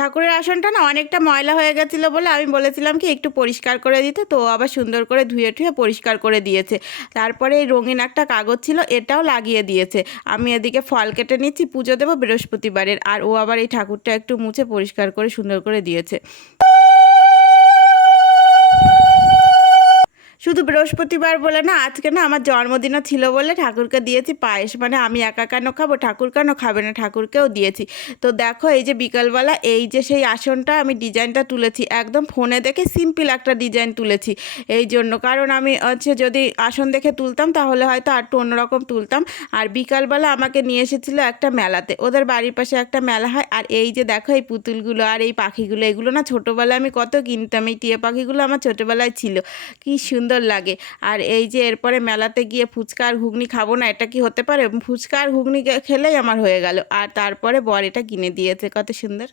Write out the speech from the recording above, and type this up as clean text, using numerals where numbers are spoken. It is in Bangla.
ঠাকুরের আসনটা না অনেকটা ময়লা হয়ে গেছিলো বলে আমি বলেছিলাম কি একটু পরিষ্কার করে দিতে, তো আবার সুন্দর করে ধুয়ে ঠুয়ে পরিষ্কার করে দিয়েছে। তারপরে এই রঙিন একটা কাগজ ছিল, এটাও লাগিয়ে দিয়েছে। আমি এদিকে ফল কেটে নিচ্ছি, পুজো দেবো বৃহস্পতিবারের, আর ও আবার এই ঠাকুরটা একটু মুছে পরিষ্কার করে সুন্দর করে দিয়েছে। শুধু বৃহস্পতিবার বলে না, আজকে না আমার জন্মদিনও ছিল বলে ঠাকুরকে দিয়েছি পায়েস। মানে আমি একা কেন খাবো, ঠাকুর কেন খাবে না, ঠাকুরকেও দিয়েছি। তো দেখো এই যে বিকালবেলা এই যে সেই আসনটা আমি ডিজাইনটা তুলেছি, একদম ফোনে দেখে সিম্পল একটা ডিজাইন তুলেছি। এই জন্য, কারণ আমি হচ্ছে যদি আসন দেখে তুলতাম তাহলে হয়তো একটু অন্যরকম তুলতাম। আর বিকালবেলা আমাকে নিয়ে এসেছিলো একটা মেলাতে, ওদের বাড়ির পাশে একটা মেলা হয়। আর এই যে দেখো এই পুতুলগুলো আর এই পাখিগুলো, এগুলো না ছোটোবেলায় আমি কত কিনতাম। এই টিয়া পাখিগুলো আমার ছোটোবেলায় ছিল, কি সুন্দর লাগে। আর এই যে এরপরে মেলাতে গিয়ে ফুচকা আর ঘুগনি খাবো না, এটা কি হতে পারে? ফুচকা আর ঘুগনি খেলেই আমার হয়ে গেল। আর তারপরে বর এটা কিনে দিয়েছে, কত সুন্দর।